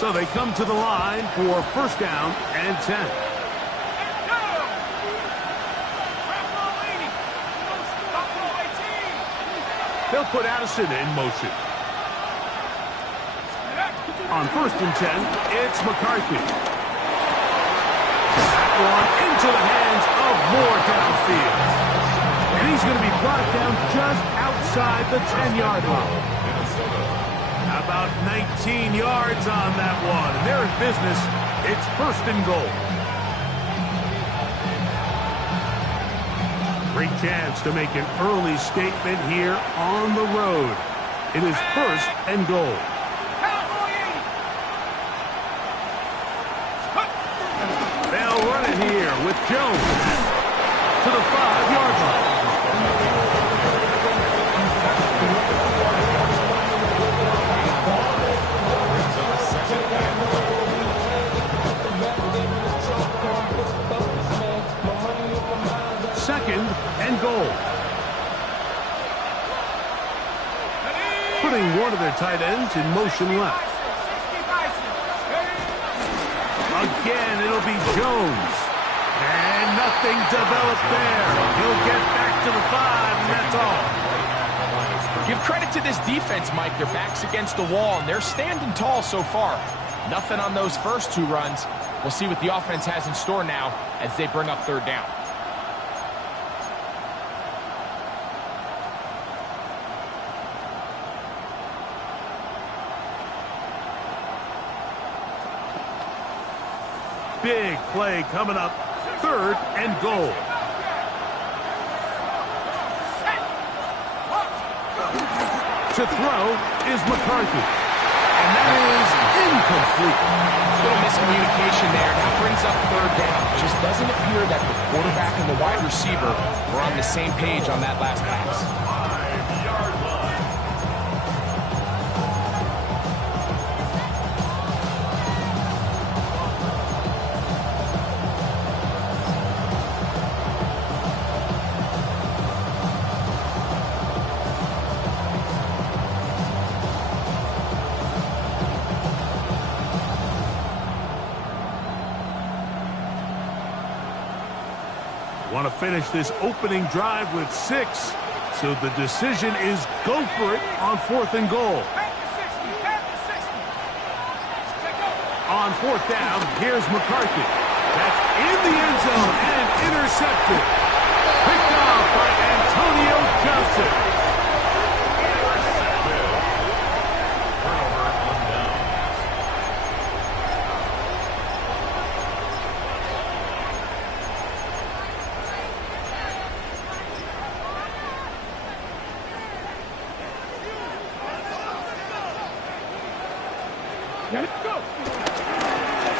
So they come to the line for first down and 10. They'll put Addison in motion. On first and 10, it's McCarthy. That one into the hands of Moore downfield. And he's going to be brought down just outside the 10-yard line. About 19 yards on that one. And they're in business. It's first and goal. Great chance to make an early statement here on the road. It is first and goal. They'll run it here with Jones to the 5-yard line. Second and goal. Putting one of their tight ends in motion left. Again, it'll be Jones. And nothing developed there. He'll get back to the 5, and that's all. Give credit to this defense, Mike. Their back's against the wall, and they're standing tall so far. Nothing on those first 2 runs. We'll see what the offense has in store now as they bring up third down. Big play coming up. Third and goal. To throw is McCarthy. And that is incomplete. Little miscommunication there. Now brings up third down. It just doesn't appear that the quarterback and the wide receiver were on the same page on that last pass. Want to finish this opening drive with 6. So the decision is go for it on fourth and goal. On fourth down, here's McCarthy. That's in the end zone and intercepted. Picked off by Antonio Johnson.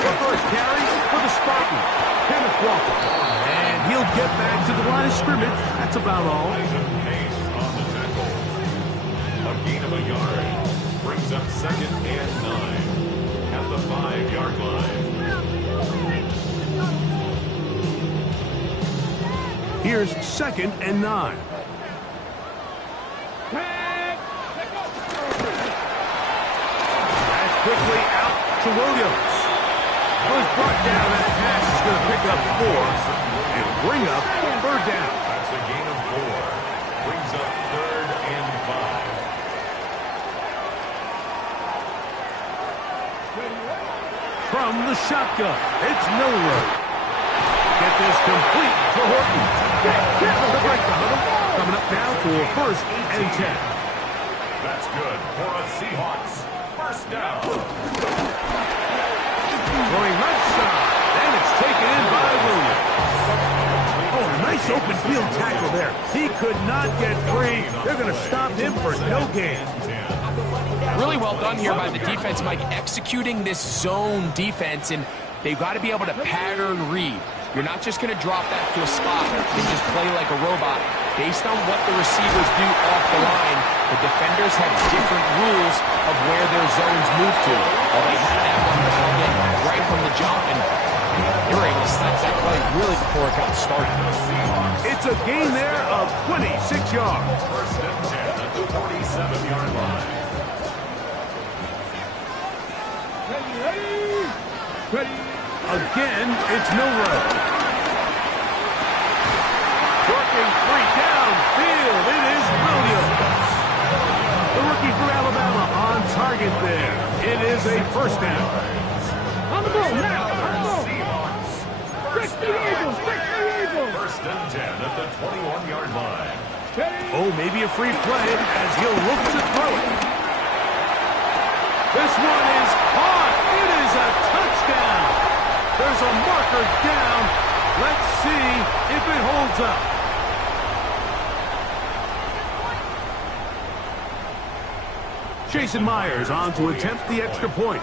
The first carry for the Spartans, Kenneth Walker. And he'll get back to the line of scrimmage. That's about all. A gain of a yard brings up second and 9 at the 5-yard line. Here's second and 9. Quickly out to Williams. Was brought down, and the pass is going to pick up 4 and bring up third down. That's a gain of 4. Brings up third and 5. From the shotgun, it's Miller. Get this complete to Horton. The break the huddle. Coming up now for first and 10. That's good for a Seahawks. First down. Throwing left side, and it's taken in by Williams. Oh, nice open field tackle there. He could not get free. They're going to stop him for no gain. Really well done here by the defense, Mike, executing this zone defense, and they've got to be able to pattern read. You're not just going to drop back to a spot and just play like a robot. Based on what the receivers do off the line, the defenders have different rules of where their zones move to. Well, they had that one again right from the jump, and they were able to stop that play really before it got started. It's a gain there of 26 yards. First and 10 at the 47-yard line. Again, it's Milroe. Working free downfield. It is Williams. The rookie for Alabama on target there. It is a first down. On the ball now. On the ball. Fix the Eagles. Fix the Eagles. First and 10 at the 21-yard line. Oh, maybe a free play as he'll look to throw it. This one is caught. It is a touchdown. There's a marker down. Let's see if it holds up. Jason Myers on to attempt the extra point.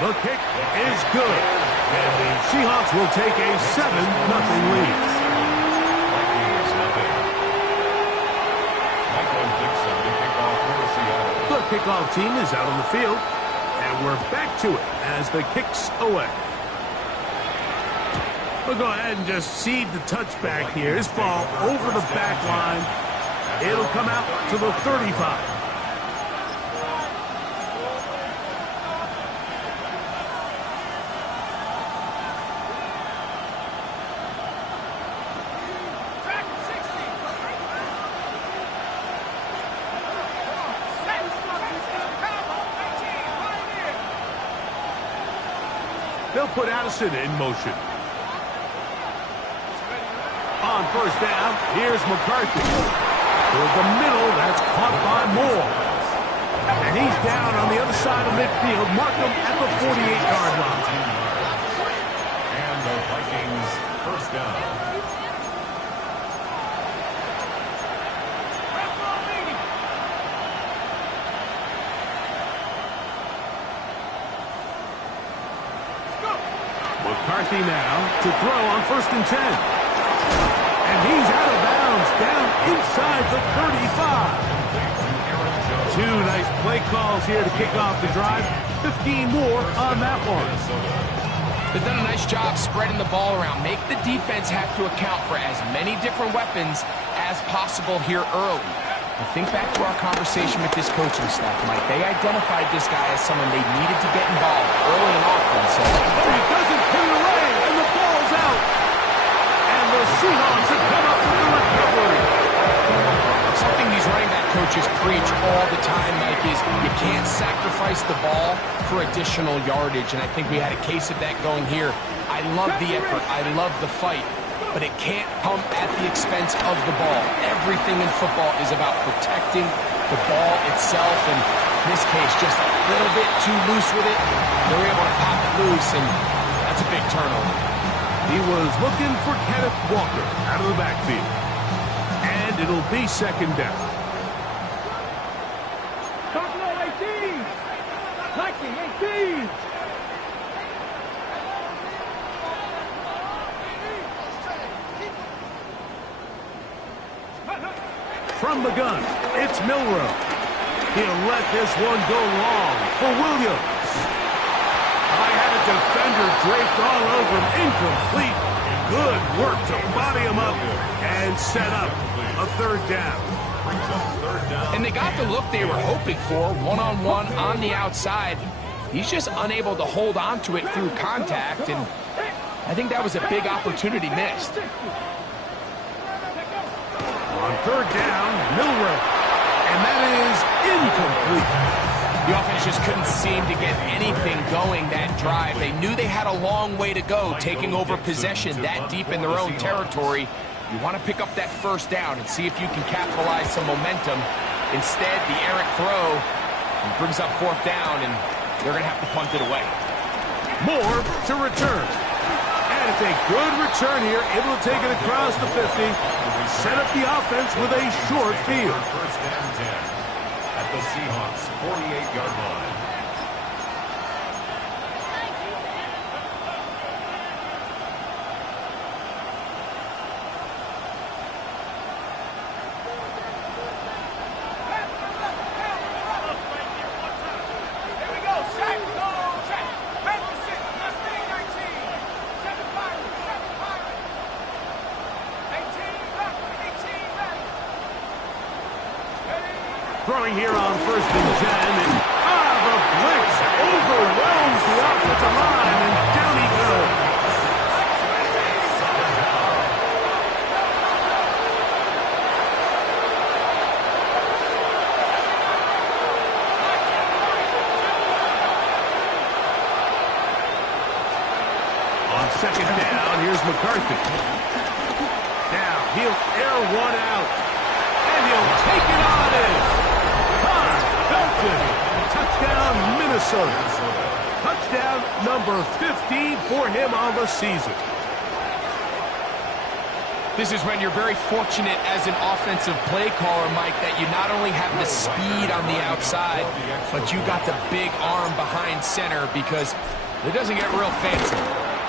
The kick is good. And the Seahawks will take a 7-0 lead. The kickoff team is out on the field. And we're back to it as the kick's away. We'll go ahead and just seed the touchback here. This ball over the back line. It'll come out to the 35. They'll put Addison in motion. On first down, here's McCarthy. Toward the middle, that's caught by Moore. And he's down on the other side of midfield. Mark him at the 48-yard line. And the Vikings first down. McCarthy now to throw on first and 10. And he's out of bounds, down inside the 35. Two nice play calls here to kick off the drive. 15 more on that one. They've done a nice job spreading the ball around. Make the defense have to account for as many different weapons as possible here early. But think back to our conversation with this coaching staff, Mike. They identified this guy as someone they needed to get involved early and often. So he doesn't put it away, and the ball's out. And the Seahawks have come up with the recovery. Something these running back coaches preach all the time, Mike, is you can't sacrifice the ball for additional yardage. And I think we had a case of that going here. I love the effort. I love the fight. But it can't come at the expense of the ball. Everything in football is about protecting the ball itself. And in this case, just a little bit too loose with it. They were able to pop it loose, and that's a big turnover. He was looking for Kenneth Walker out of the backfield. And it'll be second down. Top low 18. Liking 18. From the gun, it's Milroe. He'll let this one go long for Williams. I had a defender draped all over him. Incomplete. Good work to body him up and set up a third down. And they got the look they were hoping for, one-on-one on the outside. He's just unable to hold on to it through contact, and I think that was a big opportunity missed. On third down, Milroe. And that is incomplete. The offense just couldn't seem to get anything going that drive. They knew they had a long way to go, taking over possession that deep in their own territory. You want to pick up that first down and see if you can capitalize some momentum. Instead, the errant throw brings up fourth down, and they're going to have to punt it away. Moore to return. And it's a good return here, able to take it across the 50. Set up the offense with a short field. First and 10 at the Seahawks 48-yard line. Throwing here on 1st and 10. And, the blitz overwhelms the offensive line, and down he goes. On 2nd down, here's McCarthy. Now, he'll air one out, and he'll take it on in. Felton. Touchdown, Minnesota. Touchdown number 15 for him on the season. This is when you're very fortunate as an offensive play caller, Mike, that you not only have the speed on the outside, but you got the big arm behind center, because it doesn't get real fancy.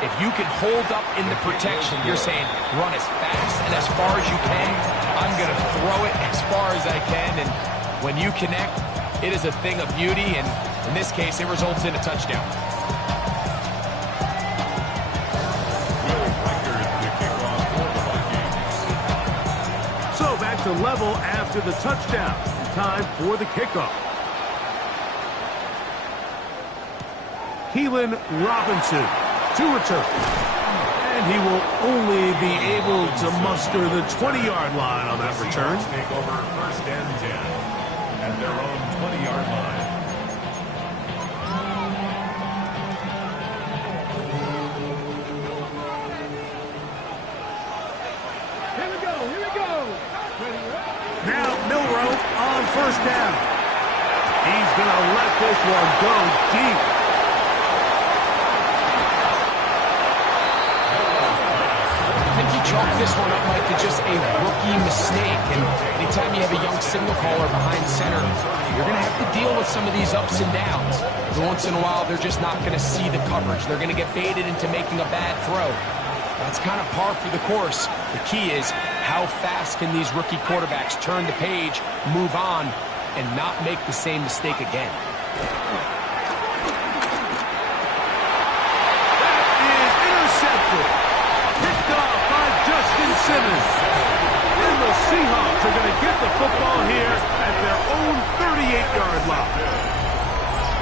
If you can hold up in the protection, you're saying run as fast and as far as you can. I'm going to throw it as far as I can, and when you connect, it is a thing of beauty, and in this case, it results in a touchdown. So back to level after the touchdown. Time for the kickoff. Keelan Robinson to return. And he will only be able to muster the 20-yard line on that return. Take over 1st and 10 at their own 20-yard line. Here we go, here we go. Now Milroe on 1st down. He's going to let this one go deep. Chalk this one up, Mike, to just a rookie mistake. And anytime you have a young signal caller behind center, you're going to have to deal with some of these ups and downs. Every once in a while, they're just not going to see the coverage. They're going to get baited into making a bad throw. That's kind of par for the course. The key is how fast can these rookie quarterbacks turn the page, move on, and not make the same mistake again. That is intercepted. Picked off by Justin Simmons. And the Seahawks are going to get the football here at their own 38-yard line.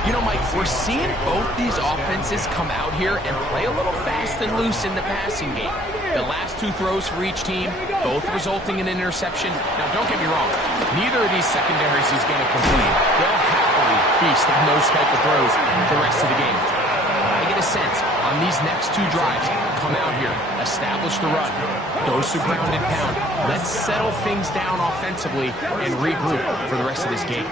You know, Mike, we're seeing both these offenses come out here and play a little fast and loose in the passing game. The last 2 throws for each team, both resulting in an interception. Now, don't get me wrong. Neither of these secondaries is going to complete. They'll happily feast on those type of throws the rest of the game. I get a sense on these next 2 drives, come out here, establish the run, dose of ground and pound. Let's settle things down offensively and regroup for the rest of this game.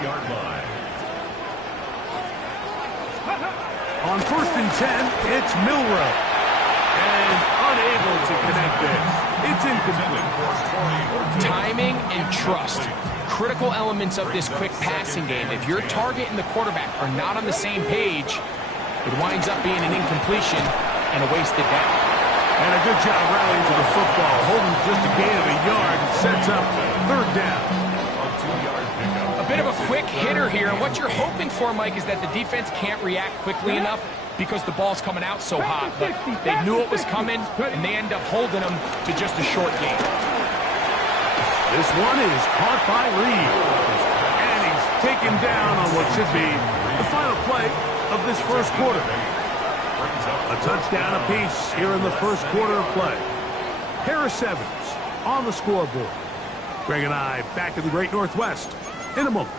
On 1st and 10, it's Milroe. And unable to connect this. It's incomplete. Timing and trust. Critical elements of this quick passing game. If your target and the quarterback are not on the same page, it winds up being an incompletion and a wasted down. And a good job rallying to the football. Holding just a gain of a yard and sets up 3rd down. A bit of a quick hitter here, and what you're hoping for, Mike, is that the defense can't react quickly enough because the ball's coming out so hot. But they knew it was coming, and they end up holding them to just a short gain. This one is caught by Reed. And he's taken down on what should be the final play of this 1st quarter. A touchdown apiece here in the 1st quarter of play. Harris Evans on the scoreboard. Greg and I back in the Great Northwest in a moment.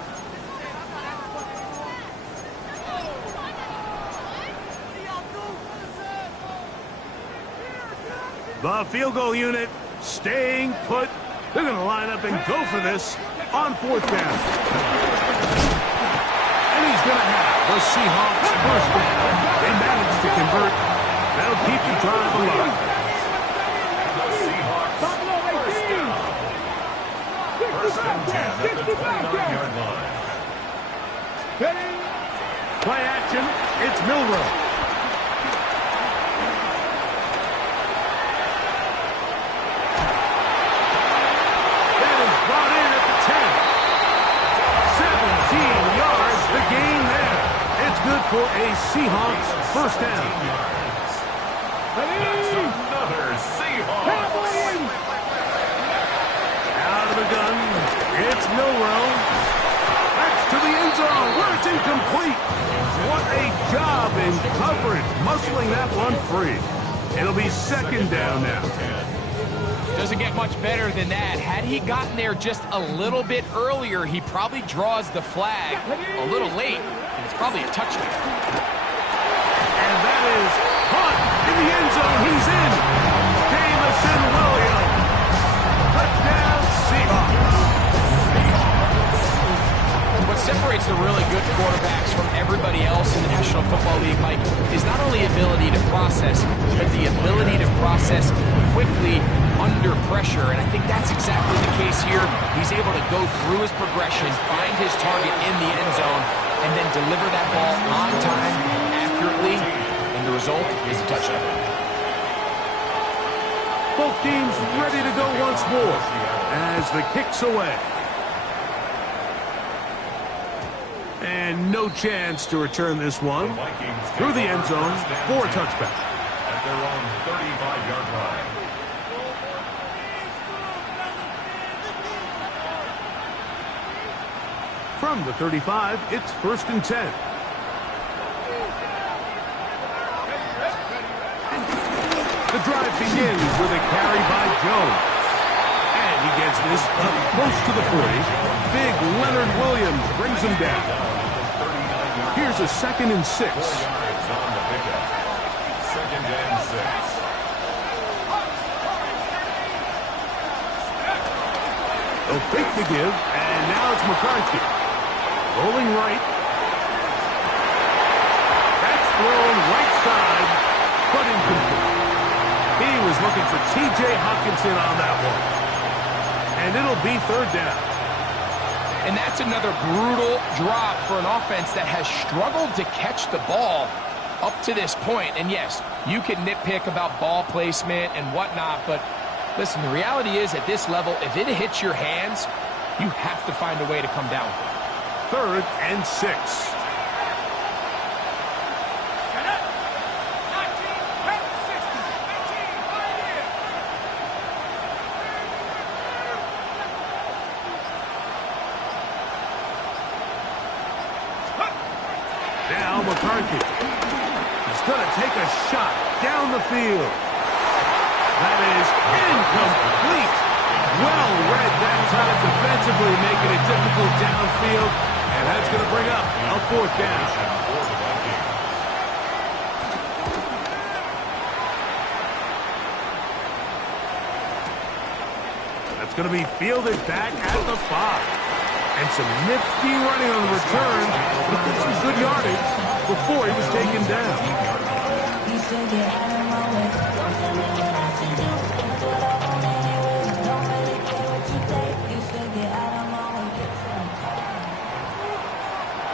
The field goal unit staying put. They're going to line up and go for this on 4th down. And he's going to have the Seahawks 1st down. They managed to convert. That'll keep the drive alive. Play action, it's Milroe. That is brought in at the 10. 17 yards, the gain there. It's good for a Seahawks 1st down. That's another Seahawks. Out of the gun, it's Milroe. It's incomplete. What a job in coverage, muscling that one free. It'll be second down now. Doesn't get much better than that. Had he gotten there just a little bit earlier, he probably draws the flag a little late, and it's probably a touchdown. And that is caught in the end zone. He's in. Jameson Williams. Touchdown, Seahawks. What separates the really good quarterbacks from everybody else in the National Football League, Mike, is not only ability to process, but the ability to process quickly under pressure. And I think that's exactly the case here. He's able to go through his progression, find his target in the end zone, and then deliver that ball on time, accurately, and the result is a touchdown. Both teams ready to go once more as the kick's away. And no chance to return this one through the end zone for a touchback. At their own 35-yard line. From the 35, it's 1st and 10. The drive begins with a carry by Jones. And he gets this up close to the 40. Big Leonard Williams brings him down. Here's a 2nd and 6. 4 yards on the pickup. 2nd and 6. They'll fake the give, and now it's McCarthy. Rolling right. That's thrown right side, but incomplete. He was looking for T.J. Hockenson on that one. And it'll be 3rd down. And that's another brutal drop for an offense that has struggled to catch the ball up to this point. And yes, you can nitpick about ball placement and whatnot, but listen, the reality is at this level, if it hits your hands, you have to find a way to come down with it. 3rd and 6. Now McCarthy. He's going to take a shot down the field. That is incomplete. Well read that time defensively, making it difficult downfield. And that's going to bring up a 4th down. That's going to be fielded back at the 5. And some nifty running on the return. He did some good yardage before he was taken down.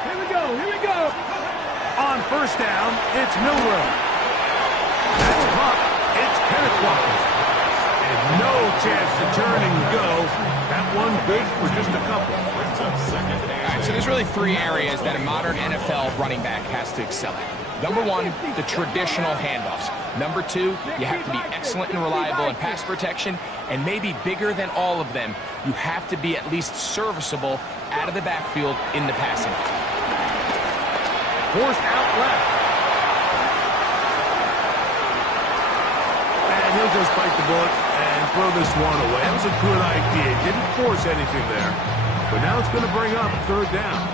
Here we go. On 1st down, it's Milroe. That's caught. It's Kenneth Walker. And no chance to turn and go. That one good for just a couple. All right, so there's really 3 areas that a modern NFL running back has to excel at. Number 1, the traditional handoffs. Number 2, you have to be excellent and reliable in pass protection. And maybe bigger than all of them, you have to be at least serviceable out of the backfield in the passing. Forced out left. And he'll just bite the bullet and throw this one away. That was a good idea. Didn't force anything there. But now it's going to bring up 3rd down.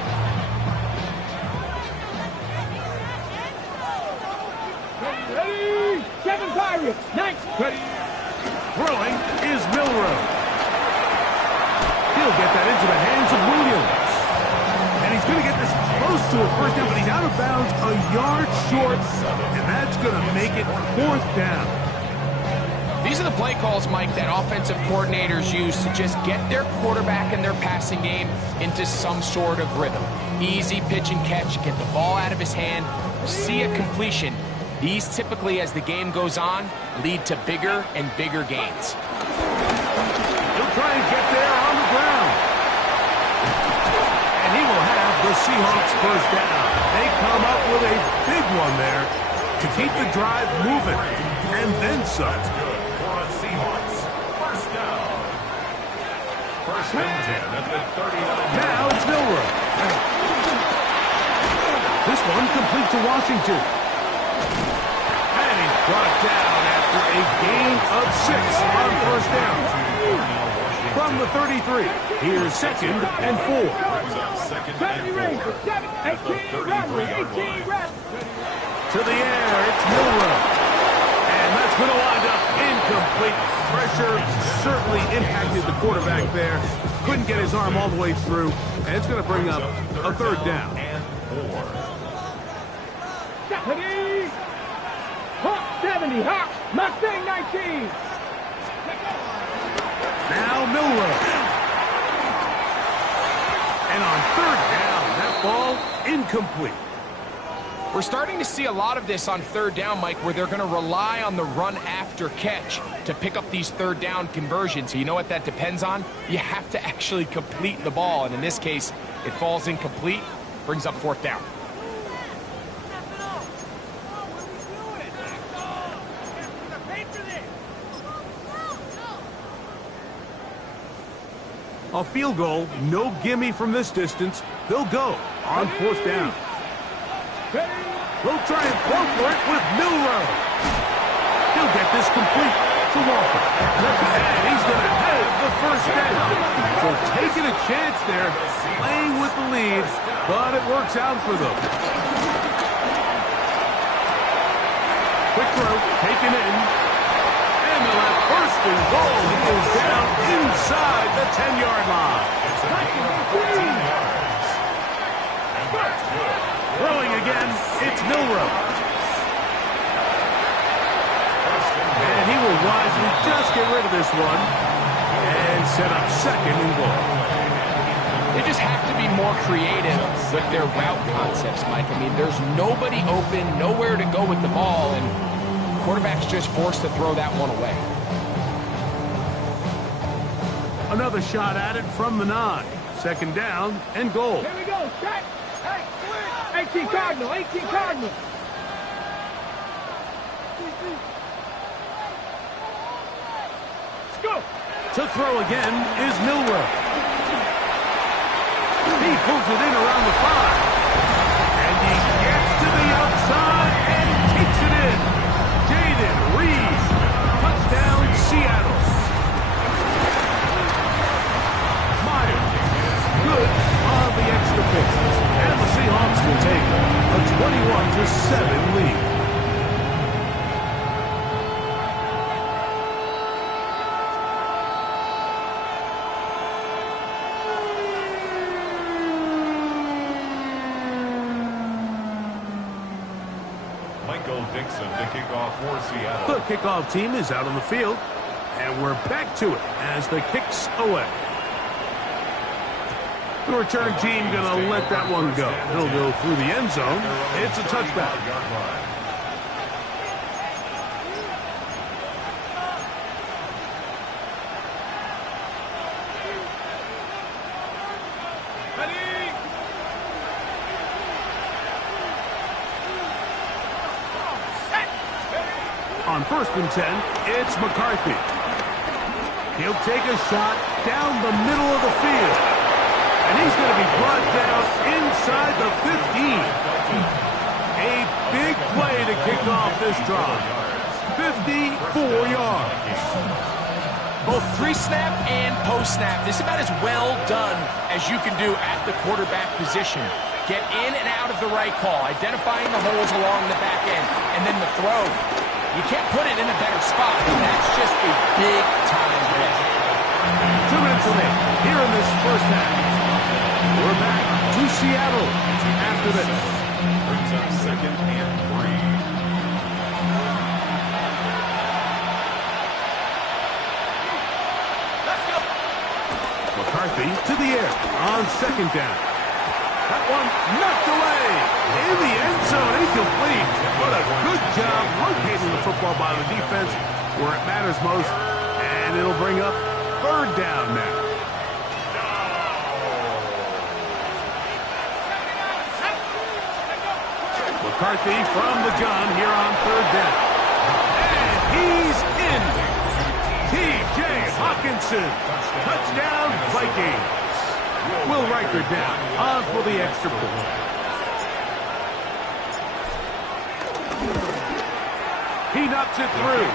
Ready? 7 Pirates. Nice. Ready. Throwing is Milroe. He'll get that into the hands of Williams. And he's going to get this close to a 1st down, but he's out of bounds a yard short. And that's going to make it 4th down. These are the play calls, Mike, that offensive coordinators use to just get their quarterback and their passing game into some sort of rhythm. Easy pitch and catch, get the ball out of his hand, see a completion. These typically, as the game goes on, lead to bigger and bigger gains. He'll try and get there on the ground. And he will have the Seahawks 1st down. They come up with a big one there to keep the drive moving. And then some. Seahawks. 1st down. 1st and 10 at the 39. Now it's Milroe. one complete to Washington. And he's brought down after a gain of 6 on first down. From the 33, here's 2nd and 4. To the air, it's Milroe. And that's going to wind up incomplete. Pressure certainly impacted the quarterback there. Couldn't get his arm all the way through. And it's going to bring up a 3rd down. Ready? Hawk 70, Hawk, Mustang 19. Now Milroe. And on 3rd down, that ball incomplete. We're starting to see a lot of this on 3rd down, Mike, where they're going to rely on the run after catch to pick up these 3rd down conversions. So you know what that depends on? You have to actually complete the ball. And in this case, it falls incomplete, brings up 4th down. A field goal, no gimme from this distance. They'll go on 4th down. They'll try and throw for it with Milroe. He'll get this complete to Walker. And he's going to have the 1st down. So taking a chance there, playing with the lead, but it works out for them. Quick throw, taken in. And they'll have 1st and goal. He is down inside the 10-yard line. Throwing again, it's Milroe. And he will wisely just get rid of this one and set up 2nd and goal. They just have to be more creative with their route concepts, Mike. I mean, there's nobody open, nowhere to go with the ball, and the quarterback's just forced to throw that one away. Another shot at it from the 9. 2nd down and goal. Here we go, set. Hey, 18 Cardinal, 18 Cardinal. Let's go. To throw again is Milroe. He pulls it in around the 5. And he gets to the outside and takes it in. Jaden Reed. Touchdown, Seattle. Myers. Good on the extra point. And the Seahawks will take a 21-7 lead. Michael Dixon to kick off for Seattle. The kickoff team is out on the field, and we're back to it as the kick's away. The return team going to let that one go. It'll go through the end zone. It's a touchback. On 1st and 10, it's McCarthy. He'll take a shot down the middle of the field. And he's going to be brought down inside the 15. A big play to kick off this drive. 54 yards. Both pre-snap and post-snap. This is about as well done as you can do at the quarterback position. Get in and out of the right call, identifying the holes along the back end, and then the throw. You can't put it in a better spot, and that's just a big-time play. 2 minutes remaining here in this 1st half. We're back to Seattle after this. Brings up 2nd and 3. McCarthy to the air on 2nd down. That one knocked away in the end zone, incomplete. What a good job locating the football by the defense where it matters most. And it'll bring up 3rd down now. McCarthy from the gun here on 3rd down. And he's in. T.J. Hawkinson. Touchdown, Vikings. Will Riker down on for the extra point. He knocks it through.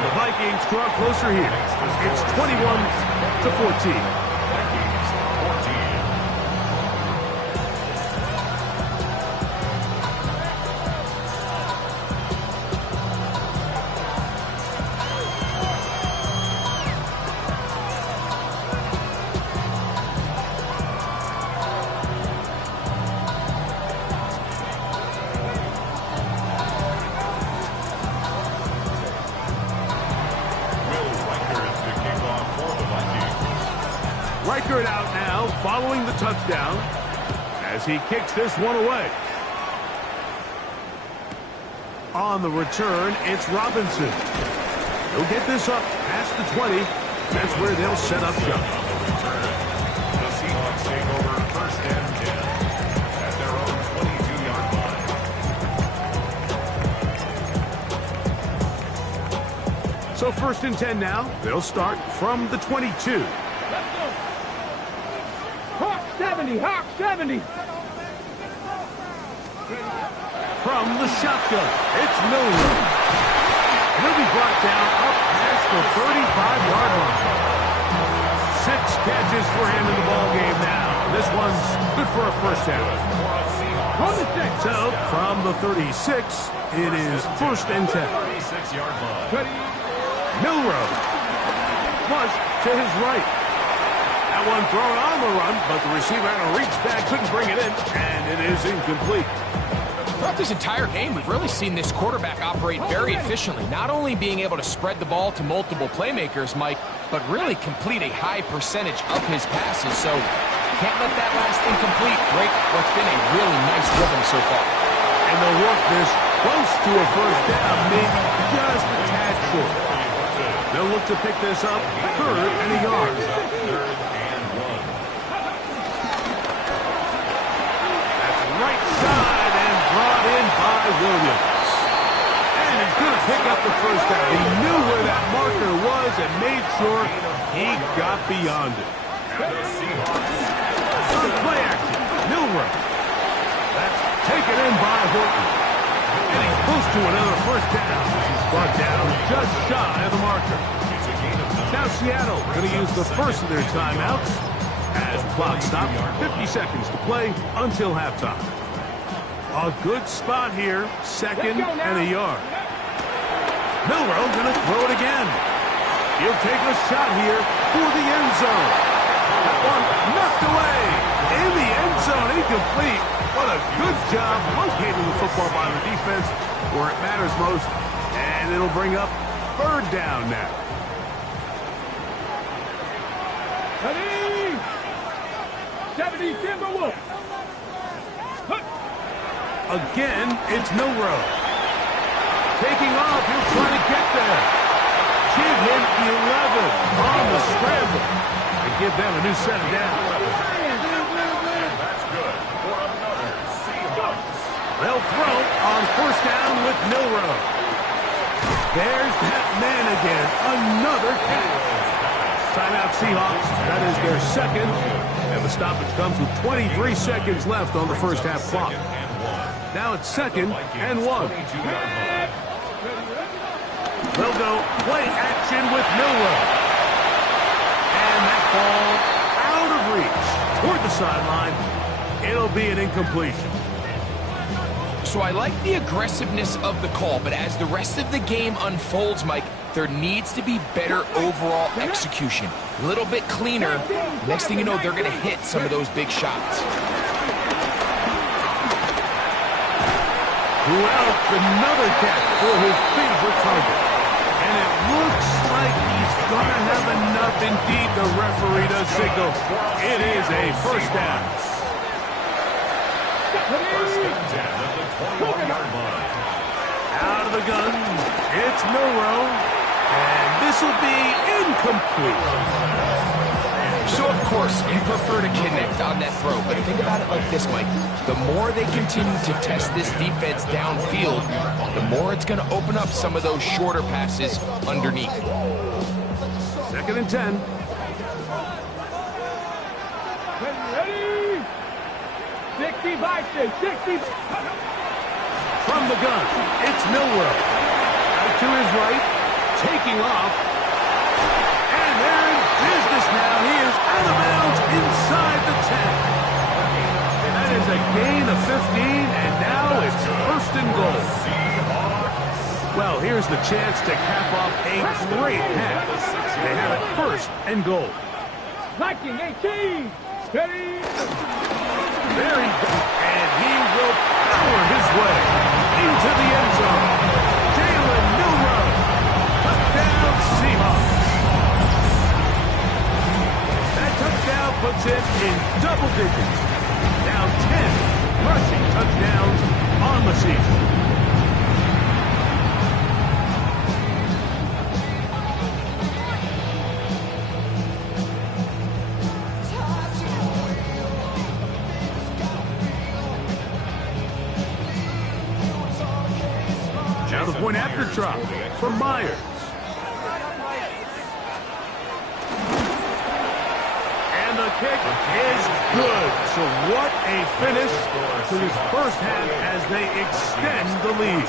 The Vikings draw closer here. It's 21-14. Reichert out now, following the touchdown, as he kicks this one away. On the return, it's Robinson. He'll get this up past the 20. That's where they'll set up shop. The Seahawks take over first and 10 at their own 22-yard line. So first and 10 now. They'll start from the 22. Hawk 70, Hawk 70. From the shotgun, it's Miller. He'll be brought down up past the 35-yard line. 6 catches for him in the ballgame now. This one's good for a first down. So from the 36, it is first and 10. 36-yard line. Milroe. Flush to his right. That one thrown on the run, but the receiver had to reach back, couldn't bring it in, and it is incomplete. Throughout this entire game, we've really seen this quarterback operate very efficiently, not only being able to spread the ball to multiple playmakers, Mike, but really complete a high percentage of his passes. So can't let that last thing break what's been a really nice rhythm so far. And they'll work this close to a first down, maybe just a tad short. They'll look to pick this up, 3rd and a yard. 3rd and 1. That's right side and brought in by Williams. And he's going to pick up the first down. He knew where that marker was and made sure he got beyond it. On play action, Milroe. That's taken in by Horton. And he's close to another first down. He's brought down just shy of the marker. Now Seattle going to use the first of their timeouts as the clock stops. 50 seconds to play until halftime. A good spot here, 2nd and a yard. Milroe going to throw it again. He'll take a shot here for the end zone. That one knocked away. In the end zone, incomplete. What a good job locating the football by the defense where it matters most. And it'll bring up 3rd down now. Ready? 70, Timberwolves. Again, it's Milroe. Taking off, he'll try to get there. Give him 11 on the scramble. And give them a new set of downs. That's good for another Seahawks. They'll throw on first down with Milroe. There's that man again. Another catch. Timeout Seahawks. That is their 2nd. And the stoppage comes with 23 seconds left on the first half clock. Now it's 2nd and 1. They'll go play action with Milroe. And that ball out of reach toward the sideline. It'll be an incompletion. So I like the aggressiveness of the call, but as the rest of the game unfolds, Mike, there needs to be better overall execution. A little bit cleaner. Next thing you know, they're going to hit some of those big shots. Welch, another catch for his favorite target. And it looks like he's going to have enough. Indeed, the referee does signal. It is a first down. First and 10 at the 21-yard line. Out of the gun, it's Milroe. And this will be incomplete. So, of course, you prefer to connect on that throw, but think about it like this, Mike. The more they continue to test this defense downfield, the more it's going to open up some of those shorter passes underneath. 2nd and 10. Ready? 60 by 60. From the gun, it's Milroe. to his right, taking off. And they're in business now. He is out of bounds inside the 10. That is a gain of 15, and now it's first and goal. Well, here's the chance to cap off a great half. They have it first and goal. Viking 18. Steady. There he goes, and he will power his way into the end zone. Jalen Milroe, touchdown Seahawks. That touchdown puts him in double digits. Now 10 rushing touchdowns on the season. Now the point after drop from Myers. And the kick is good. So what a finish to this first half as they extend the lead.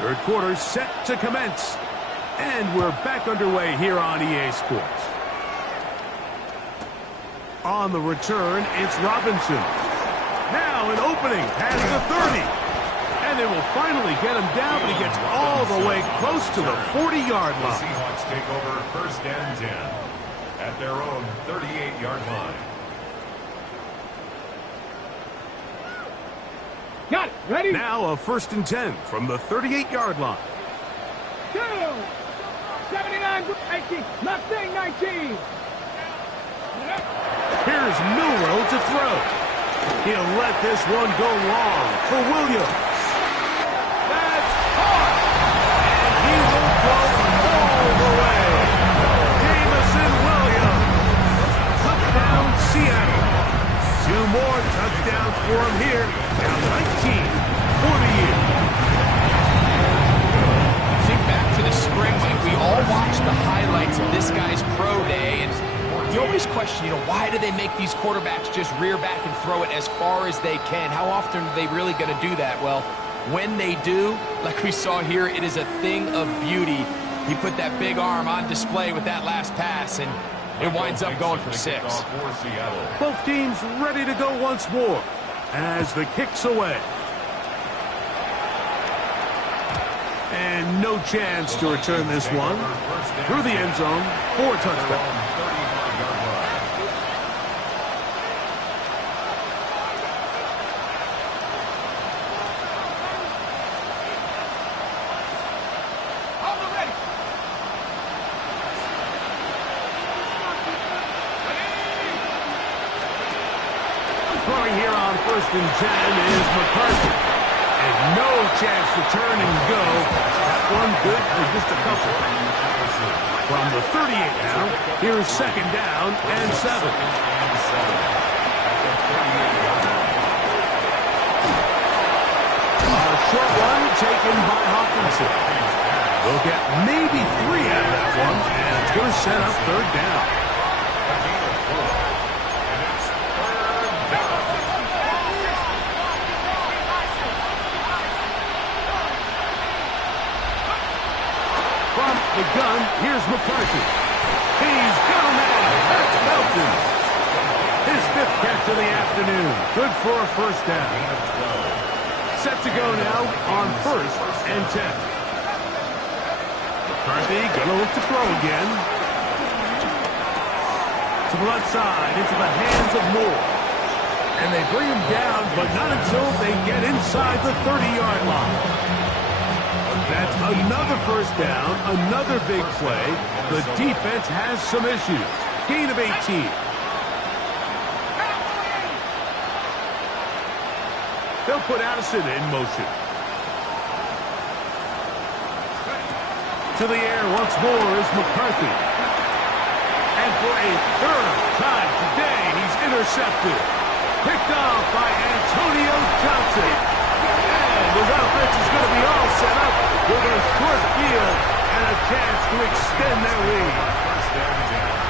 Third quarter set to commence. And we're back underway here on EA Sports. On the return, it's Robinson. Now an opening past the 30. And they will finally get him down, but he gets all the way close to the 40-yard line. The Seahawks take over first and 10 at their own 38-yard line. Got it. Ready? Now a first and 10 from the 38-yard line. 2. 79, 18. Nothing, 19. Here's Milroe to throw. He'll let this one go long for Williams. That's caught. And he will go all the way. Jameson Williams. Touchdown, Seattle. 2 more touchdowns for him here. Now 19 for the year. Think back to the spring, Mike. We all watched the highlights of this guy's pro day, and you always question, why do they make these quarterbacks just rear back and throw it as far as they can? How often are they really going to do that? Well, when they do, like we saw here, it is a thing of beauty. He put that big arm on display with that last pass, and it winds up going for 6. Both teams ready to go once more as the kick's away. And no chance to return this one through the end zone for a touchdown. Throwing here on first and 10 is McCarthy. And no chance to turn and go. That one good for just a couple. From the 38 now, here's second down and 7. A short one taken by Hawkinson. They'll get maybe 3 out of that one, and it's going to set up third down. The gun, here's McCarthy. He's got a man. That's Felton. His 5th catch of the afternoon. Good for a first down. Set to go now on first and 10. McCarthy gonna look to throw again. To the left side, into the hands of Moore. And they bring him down, but not until they get inside the 30-yard line. That's another first down, another big play. The defense has some issues. Gain of 18. They'll put Addison in motion. To the air once more is McCarthy. And for a third time today, he intercepted. Picked off by Antonio Johnson. And his offense is going to be all set up with a short field and a chance to extend their lead.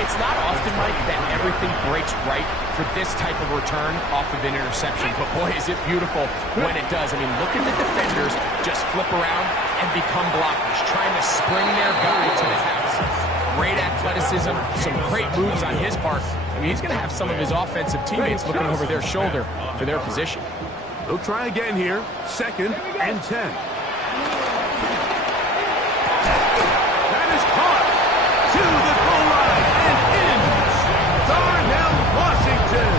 It's not often, Mike, that everything breaks right for this type of return off of an interception. But boy, is it beautiful when it does. I mean, look at the defenders just flip around and become blockers, trying to spring their guy to the house. Great athleticism, some great moves on his part. I mean, he's going to have some of his offensive teammates looking over their shoulder for their position. They'll try again here. 2nd and 10. That is caught to the goal line and in. Darnell Washington.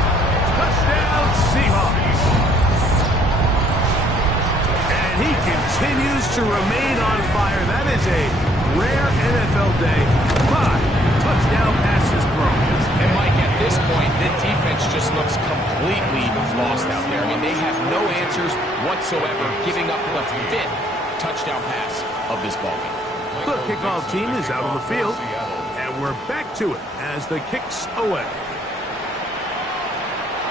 Touchdown Seahawks. And he continues to remain on fire. That is a rare NFL day. 5 touchdown passes thrown. And Mike, at this point, the defense just looks completely lost out there. I mean, they have no answers whatsoever, giving up the 5th touchdown pass of this ballgame. The kickoff team is out on the field, and we're back to it as the kick's away.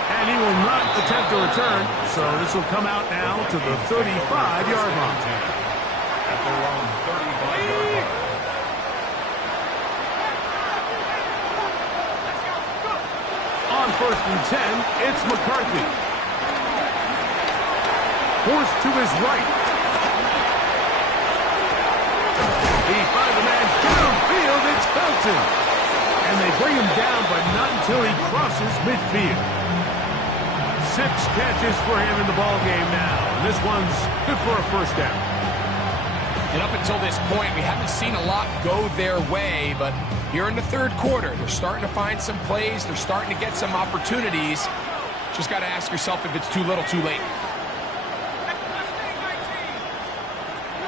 And he will not attempt a return, so this will come out now to the 35-yard line. At their own 35-yard line. On 1st and 10, it's McCarthy. Forced to his right. He finds a man downfield. It's Felton. And they bring him down, but not until he crosses midfield. 6 catches for him in the ballgame now. And this one's good for a first down. And up until this point, we haven't seen a lot go their way, but here in the 3rd quarter, they're starting to find some plays. They're starting to get some opportunities. Just got to ask yourself if it's too little, too late.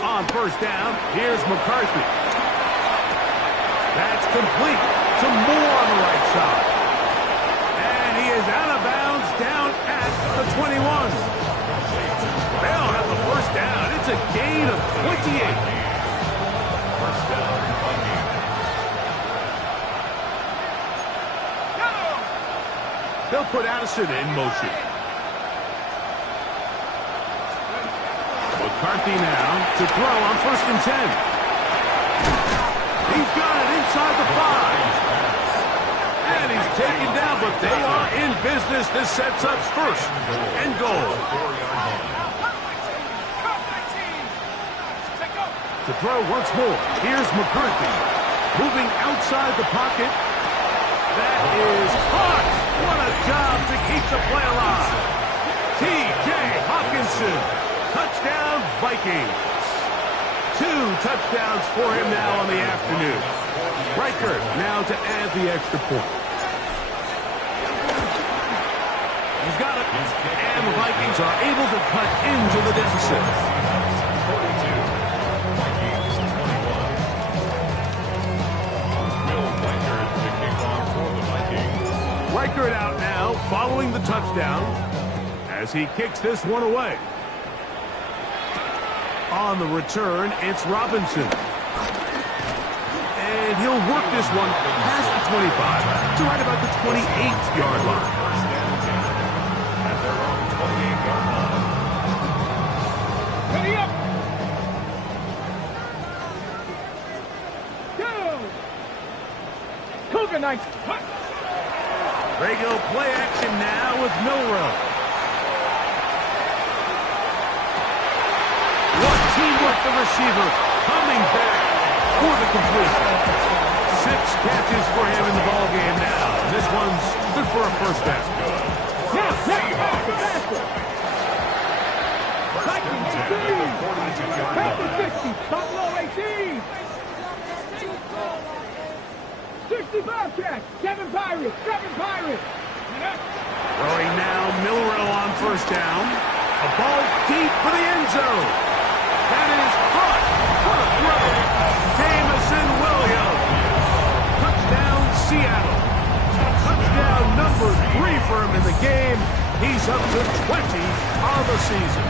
On 1st down, here's McCarthy. That's complete to Moore on the right side. And he is out of bounds down at the 21. They'll have the first down. It's a gain of 28. First down, Vikings. They'll put Addison in motion. McCarthy now to throw on 1st and 10. He's got it inside the 5. And he's taken down, but they are in business. This sets up 1st and goal. To throw once more, here's McCarthy. Moving outside the pocket. That is caught. What a job to keep the play alive. T.J. Hawkinson. Touchdown, Vikings. 2 touchdowns for him now on the afternoon. Riker now to add the extra point. He's got it. And the Vikings are able to cut into the deficit. 42. Vikings 21. Will Reichard to kick off for the Vikings. Reichard out now following the touchdown as he kicks this one away. On the return, it's Robinson. And he'll work this one past the 25 to right about the 28-yard line. First down, 10. At their own 28-yard line. Ready up. Go. Cougar Knights. They go play action now with Milroe. What teamwork, the receiver coming back for the completion. 6 catches for him in the ballgame now. This one's good for a first down. Now, faster. Vikings 42-yard Past the line. 60. Buffalo 18. 65 catch. Kevin Pirates. Throwing now, Milroe on first down. A ball deep for the end zone. That is caught. What a throw. Jamison Williams. Touchdown, Seattle. Touchdown number 3 for him in the game. He's up to 20 on the season.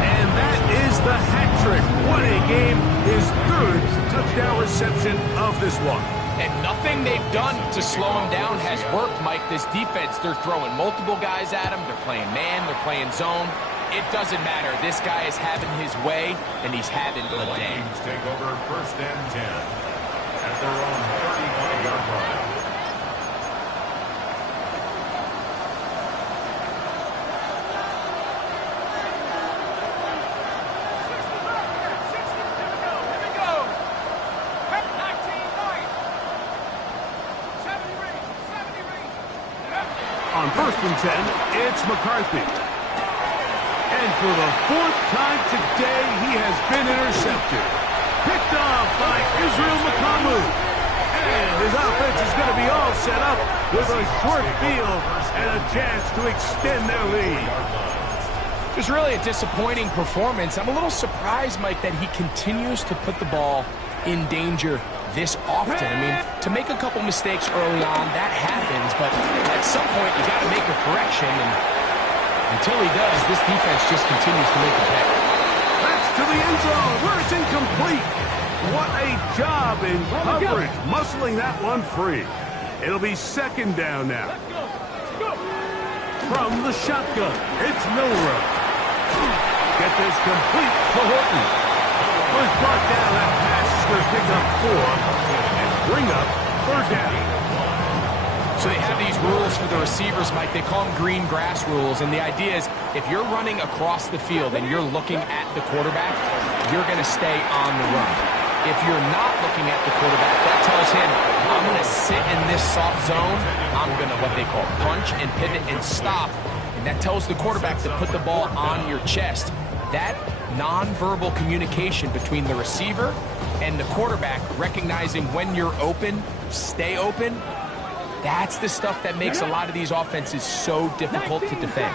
And that is the hat trick. What a game. His 3rd touchdown reception of this one. And nothing they've done to to slow him down has worked, Mike. This defense, they're throwing multiple guys at him. They're playing man, they're playing zone. It doesn't matter. This guy is having his way, and he's having the day. Vikings take over first and 10 at their own 35-yard line. On first and 10, it's McCarthy. And for the fourth time today, he has been intercepted. Picked off by Israel Makamu. And his offense is going to be all set up with a short field and a chance to extend their lead. Just really a disappointing performance. I'm a little surprised, Mike, that he continues to put the ball in danger this often. I mean, to make a couple mistakes early on, that happens, but at some point you got to make a correction, and until he does, this defense just continues to make a pay. That's to the end zone where it's incomplete. What a job in coverage, muscling that one free. It'll be second down now. From the shotgun, it's Milroe. Get this complete to Horton. Was brought down. That pass is going to pick up 4 and bring up third down. So they have these rules for the receivers, Mike. They call them green grass rules, and the idea is if you're running across the field and you're looking at the quarterback, you're going to stay on the run. If you're not looking at the quarterback, that tells him, I'm going to sit in this soft zone. I'm going to, what they call, punch and pivot and stop. And that tells the quarterback to put the ball on your chest. That nonverbal communication between the receiver and the quarterback, recognizing when you're open, stay open, that's the stuff that makes a lot of these offenses so difficult to defend.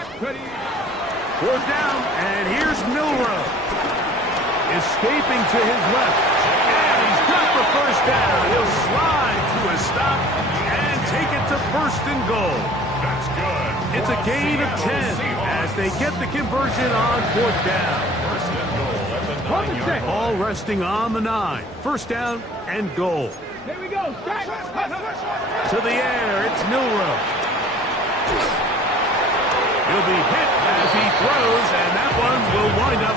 Fourth down, and here's Milroe. Escaping to his left. And he's got the first down. He'll slide to a stop and take it to first and goal. That's good. It's a gain of 10 as they get the conversion on fourth down. First and goal at the 9-yard line. All resting on the 9. First down and goal. There we go. To the air, it's Milroe. He'll be hit as he throws, and that one will wind up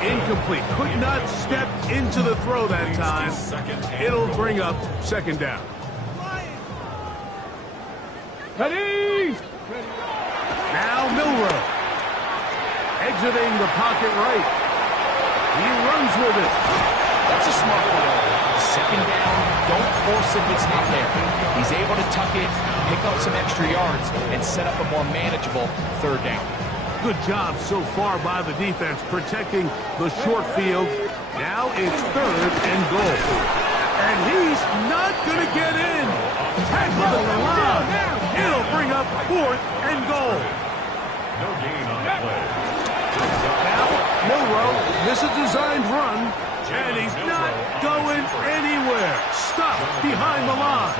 incomplete. Could not step into the throw that time. It'll bring up second down. Ready? Now Milroe. Exiting the pocket right. He runs with it. That's a smart play. Second down, don't force it if it's not there. He's able to tuck it, pick up some extra yards, and set up a more manageable third down. Good job so far by the defense protecting the short field. Now it's third and goal. And he's not going to get in. Tackled at the line. It'll bring up fourth and goal. No gain on the play. Now, Milroe misses a designed run, and he's not going anywhere. Stopped behind the line.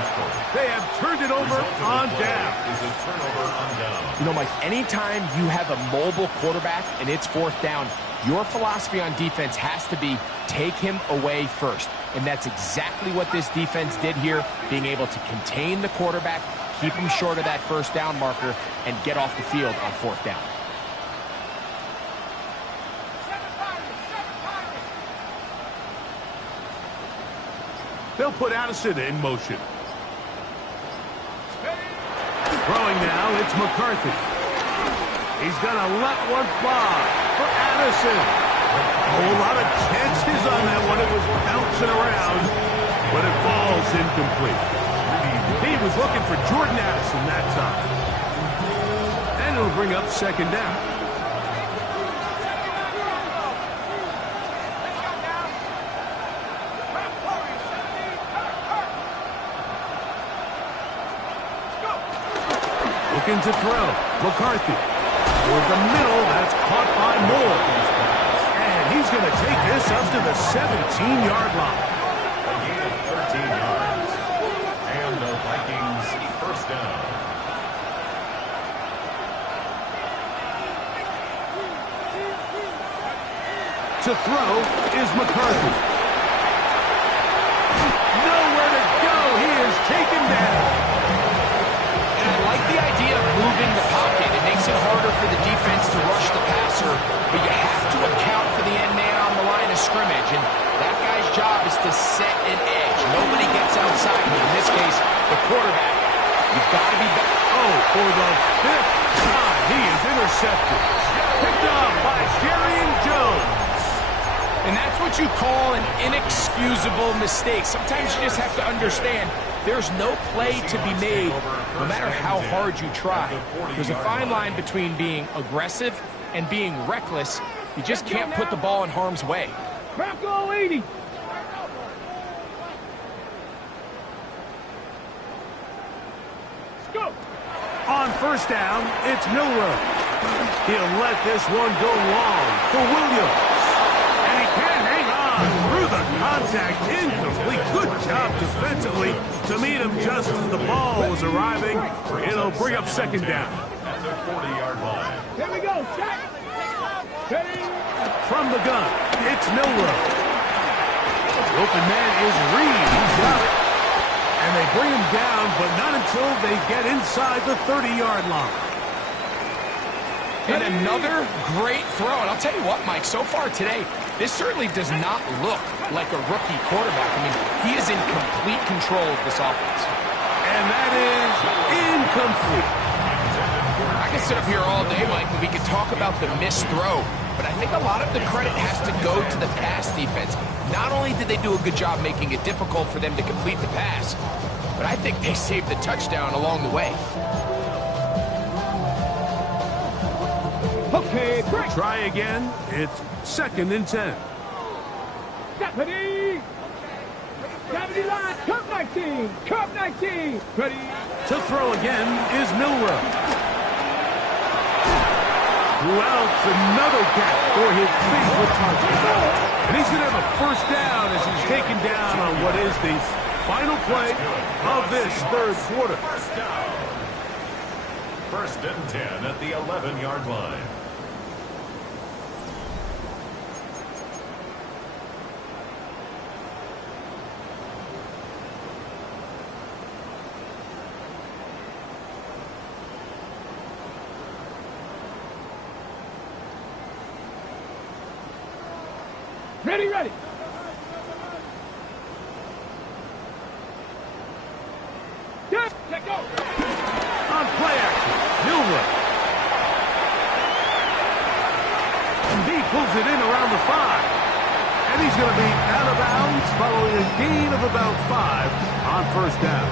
They have turned it over on down. Is a turnover on down. You know, Mike, anytime you have a mobile quarterback and it's fourth down, your philosophy on defense has to be take him away first. And that's exactly what this defense did here, being able to contain the quarterback, keep him short of that first down marker, and get off the field on fourth down. They'll put Addison in motion. Throwing now, it's McCarthy. He's going to let one fly for Addison. A whole lot of chances on that one. It was bouncing around, but it falls incomplete. He was looking for Jordan Addison that time. And it'll bring up second down. Looking to throw. McCarthy. Toward the middle. That's caught by Moore. And he's going to take this up to the 17-yard line. A gain of 13 yards. And the Vikings first down. To throw is McCarthy. Nowhere to go. He is taken down. you call an inexcusable mistake. Sometimes you just have to understand there's no play to be made, no matter how hard you try. There's a fine line between being aggressive and being reckless. You just can't put the ball in harm's way. Bronco 80. Let's go. On first down, it's Milroe. He'll let this one go long for Williams. And he can't hang on through the contact. Incomplete. Good job defensively to meet him just as the ball was arriving. It'll bring up second down. At the 40-yard line. Here we go. Check. Ready. From the gun, it's Milroe. The open man is Reed. He's got it. And they bring him down, but not until they get inside the 30-yard line. And another great throw. And I'll tell you what, Mike, so far today, this certainly does not look like a rookie quarterback. I mean, he is in complete control of this offense. And that is incomplete. I can sit up here all day, Mike, and we could talk about the missed throw, but I think a lot of the credit has to go to the pass defense. Not only did they do a good job making it difficult for them to complete the pass, but I think they saved the touchdown along the way. Okay, break. Try again. It's second and 10. Deputy. Deputy line. Cup 19. Cup 19. Ready. To throw again is Milroe. Throughout another gap for his favorite target. And he's going to have a first down as he's taken down on what is the final play of this third quarter. First and 10 at the 11-yard line. Ready, ready. Yes, let go. On play action, Milroe. And he pulls it in around the 5. And he's going to be out of bounds following a gain of about 5 on first down.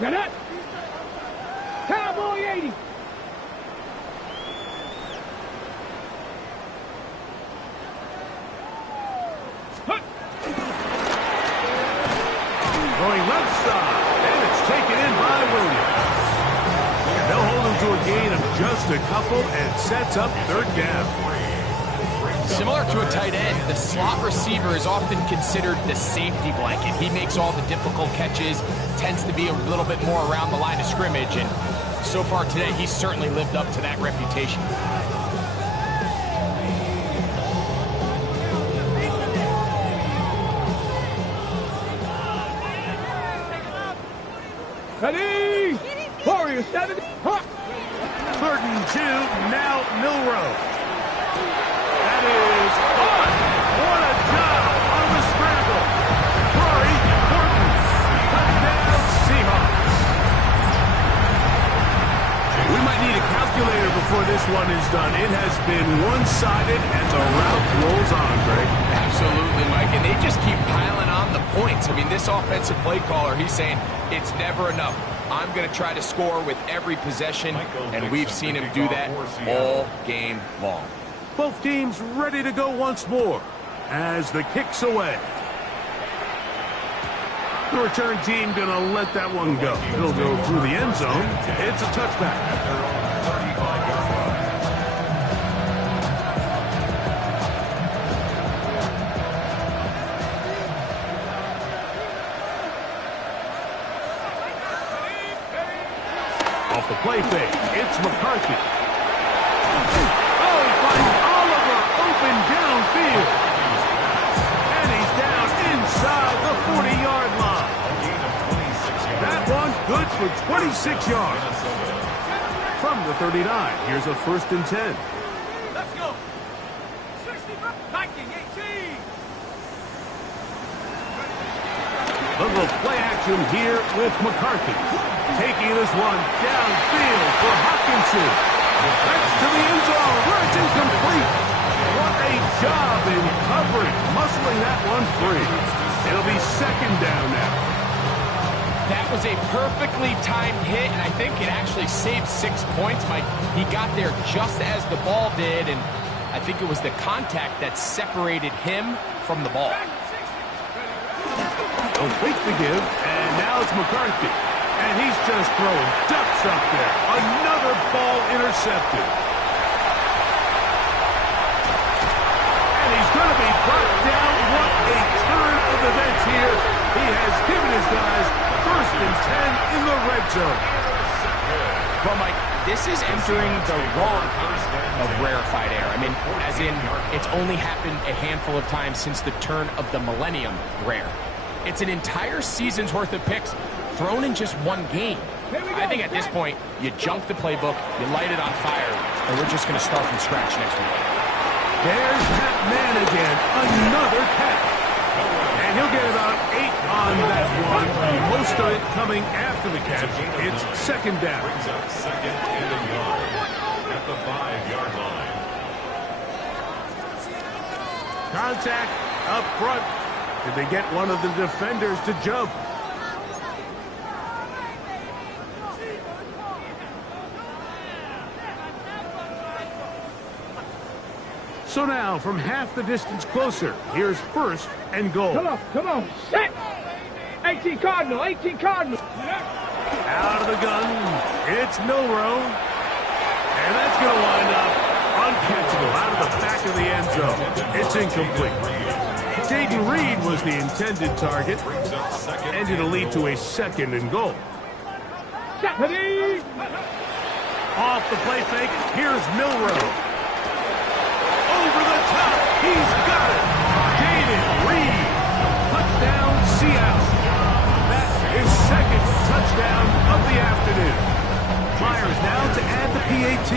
Get it. Cowboy 80. Going left side, and it's taken in by Williams. And they'll hold him to a gain of just a couple and sets up third down. Similar to a tight end, the slot receiver is often considered the safety blanket. He makes all the difficult catches, tends to be a little bit more around the line of scrimmage, and so far today, he's certainly lived up to that reputation. Ready. Warrior 70. Huh. Third and 2, now Milroe. That is on. What a job on the scramble. Corey Horton. Touchdown Seahawks. We might need a calculator before this one is done. It has been one-sided and the route rolls on, Greg. Absolutely, Mike, and they just keep piling on the points. I mean, this offensive play caller, he's saying it's never enough. I'm going to try to score with every possession, and we've seen him do that all game long. Both teams ready to go once more as the kick's away. The return team going to let that one go. It'll go through the end zone. It's a touchback. Off the play fake, it's McCarthy. Oh, he finds Oliver open downfield. And he's down inside the 40-yard line. That one good for 26 yards. From the 39, here's a first and 10. Let's go. 19-18. A little play action here with McCarthy. Taking this one downfield for Hopkinson. That's to the end zone, where it's incomplete. What a job in covering, muscling that one free. It'll be second down now. That was a perfectly timed hit, and I think it actually saved 6 points, Mike. He got there just as the ball did, and I think it was the contact that separated him from the ball. They'll fake the give, and now it's McCarthy. And he's just throwing ducks up there. Another ball intercepted. And he's going to be brought down. What a turn of events here. He has given his guys first and 10 in the red zone. Well, Mike, this is entering the wrong kind of rarefied air. I mean, as in, it's only happened a handful of times since the turn of the millennium rare. It's an entire season's worth of picks thrown in just one game. I think at this point, you junk the playbook, you light it on fire, and we're just going to start from scratch next week. There's Pat Man again, another catch. And he'll get about 8 on that one, most of it coming after the catch. It's second down. Brings up second and a yard at the 5-yard line. Contact up front. Did they get one of the defenders to jump? So now, from half the distance closer, here's first and goal. Come on, set! 18 Cardinal, 18 Cardinal. Out of the gun, it's Milroe. And that's going to wind up uncatchable out of the back of the end zone. It's incomplete. Jaden Reed was the intended target, and it'll lead to a second and goal. Off the play fake, here's Milroe. Over the top, he's got it. Jaden Reed, touchdown Seattle. That is second touchdown of the afternoon. Myers now to add the PAT.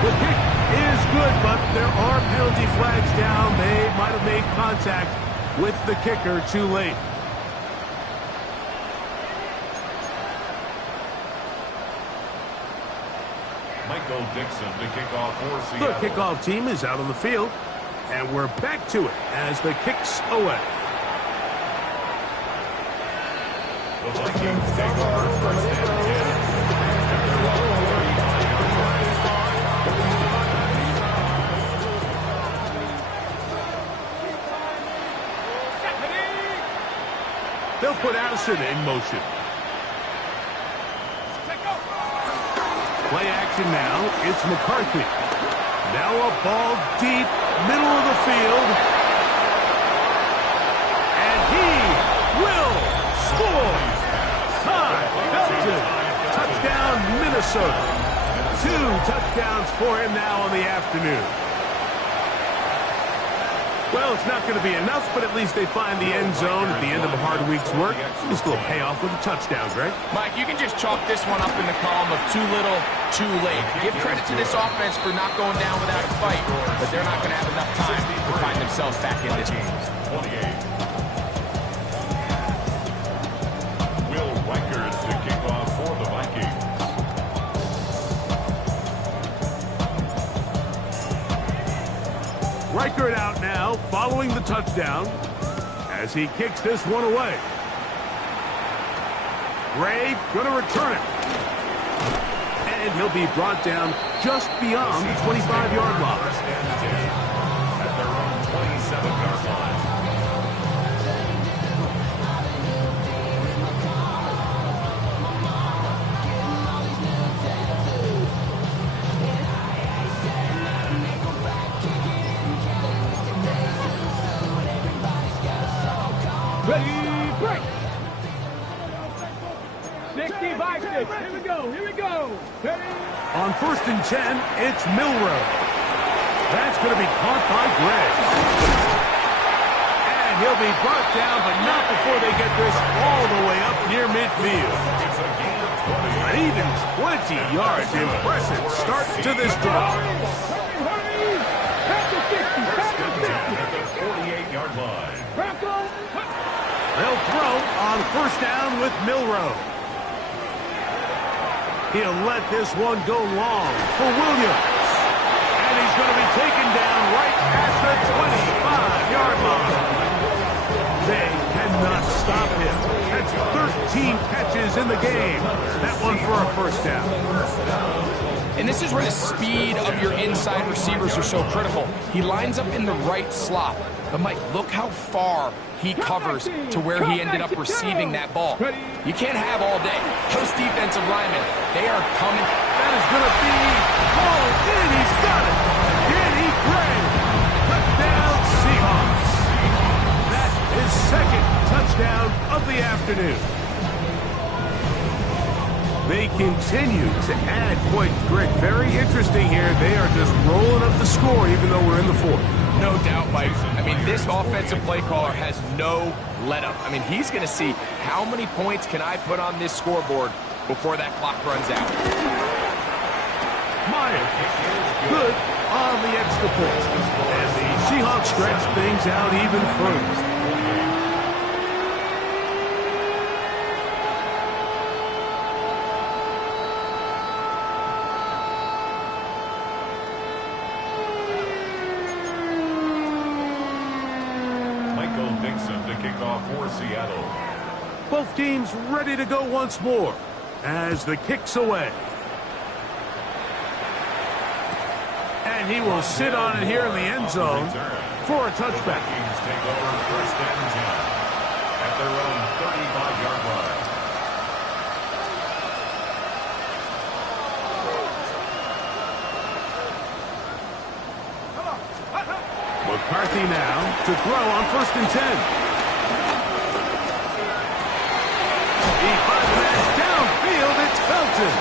The kick is good, but there are penalty flags down. They might have made contact with the kicker too late. Michael Dixon to kick off for Seattle. The kickoff team is out on the field, and we're back to it as the kick's away. The Vikings take over first and 10. They'll put Addison in motion. Play action now. It's McCarthy. Now a ball deep, middle of the field. And he will score. Ty Felton. Touchdown, Minnesota. 2 touchdowns for him now on the afternoon. Well, it's not going to be enough, but at least they find the end zone at the end of a hard week's work. Just a little payoff with a touchdown, Greg. Mike, you can just chalk this one up in the column of too little, too late. Give credit to this offense for not going down without a fight, but they're not going to have enough time to find themselves back in this game. 28. Will Reichert to kick off for the Vikings. Reichert out now, following the touchdown, as he kicks this one away. Gray going to return it. And he'll be brought down just beyond the 25-yard line. First and 10 at their own 27-yard line. Ready, break! 60 by 6. Here we go, here we go. Ready? On first and 10, it's Milroe. That's going to be caught by Gray. And he'll be brought down, but not before they get this all the way up near midfield. An even 20 yards. Impressive start to this drive. Hurry! Past the 60, past the 60. At the 48-yard line. Crackle. They'll throw on first down with Milroe. He'll let this one go long for Williams. And he's going to be taken down right at the 25-yard line. They cannot stop him. That's 13 catches in the game. That one for a first down. And this is where the speed of your inside receivers are so critical. He lines up in the right slot. But, Mike, look how far he covers to where he ended up receiving that ball. You can't have all day. Those defensive linemen, they are coming. That is going to be called in. He's got it. Danny Gray. Touchdown, Seahawks. That is second touchdown of the afternoon. They continue to add points. Greg, very interesting here. They are just rolling up the score even though we're in the fourth. No doubt, Mike. I mean, this offensive play caller has no let-up. I mean, he's going to see how many points can I put on this scoreboard before that clock runs out. Myers, good on the extra point. And the Seahawks stretch things out even further. Seattle. Both teams ready to go once more as the kick's away. And he will sit on it here in the end zone for a touchback. Vikings take over first and 10 at their own 35-yard line. McCarthy now to throw on first and 10. He finds downfield, it's Felton.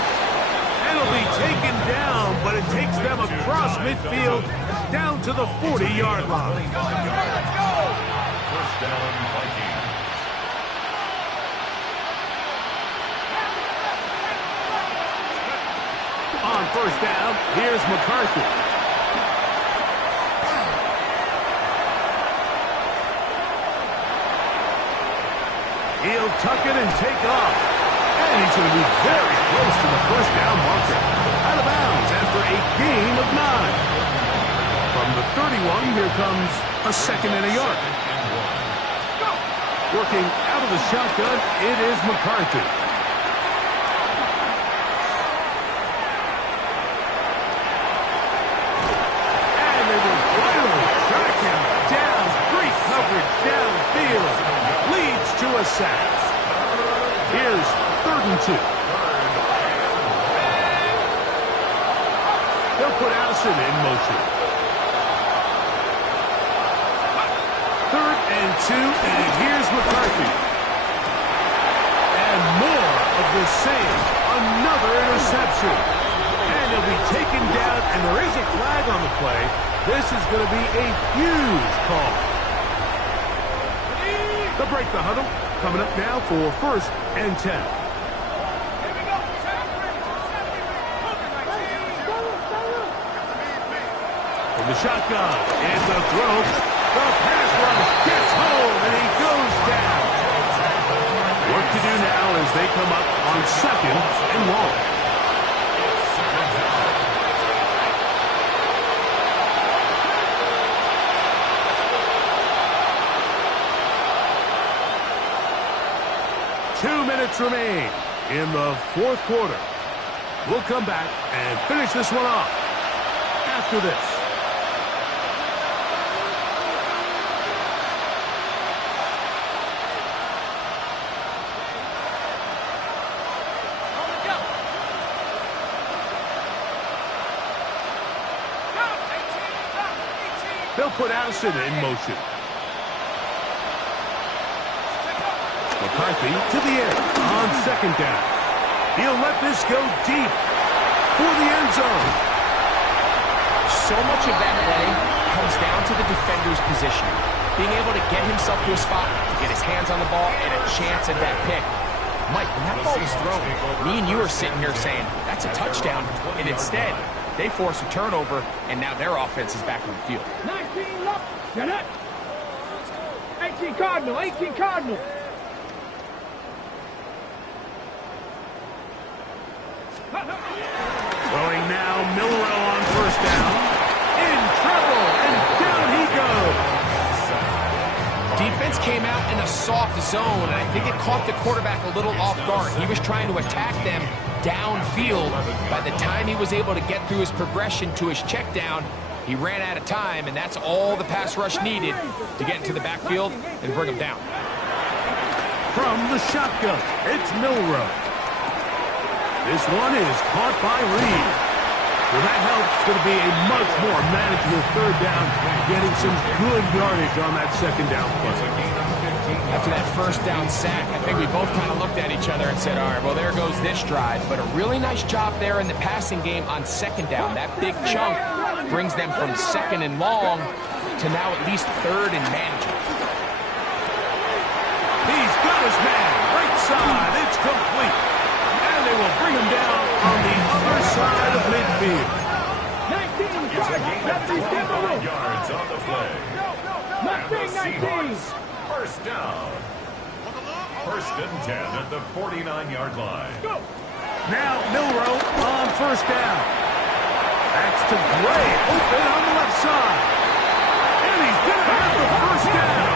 And it'll be taken down, but it takes them across midfield down to the 40-yard line. First down, Vikings. On first down, here's McCarthy. He'll tuck it and take off. And he's going to be very close to the first down marker. Out of bounds after a gain of 9. From the 31, here comes a second and a yard. Working out of the shotgun, it is McCarthy. And they will finally track him down. Great coverage downfield. Leads to a sack. Here's 3rd and 2. They'll put Allison in motion. 3rd and 2, and here's McCarthy. And more of the same. Another interception. And he'll be taken down, and there is a flag on the play. This is going to be a huge call. They'll break the huddle. Coming up now for first and 10. From the shotgun, and the throw. The pass rush gets home, and he goes down. Work to do now as they come up on second and long. Remain in the fourth quarter. We'll come back and finish this one off after this. They'll put Allison in motion. McCarthy to the air on second down. He'll let this go deep for the end zone. So much of that play comes down to the defender's positioning. Being able to get himself to a spot, to get his hands on the ball, and a chance at that pick. Mike, when that ball was thrown, me and you are sitting here saying, that's a touchdown. And instead, they force a turnover, and now their offense is back on the field. 19 up. Get it. 18 Cardinal. 18 Cardinal. Throwing now, Milroe on first down. In trouble, and down he goes. Defense came out in a soft zone, and I think it caught the quarterback a little off guard. He was trying to attack them downfield. By the time he was able to get through his progression to his check down, he ran out of time, and that's all the pass rush needed to get into the backfield and bring him down. From the shotgun, it's Milroe. This one is caught by Reed. Well, that helps. It's going to be a much more manageable third down, getting some good yardage on that second down play. After that first down sack, I think we both kind of looked at each other and said, all right, well, there goes this drive. But a really nice job there in the passing game on second down. That big chunk brings them from second and long to now at least third and manageable. He's got his man. Right side. It's complete. And they will bring him down on the other side of midfield. 19 It's a gain of 25 yards. yards on the play. And the Seahawks, first down. First and 10 at the 49-yard line. Now Milroe on first down. That's to Gray, open on the left side. And he's going to have the first down.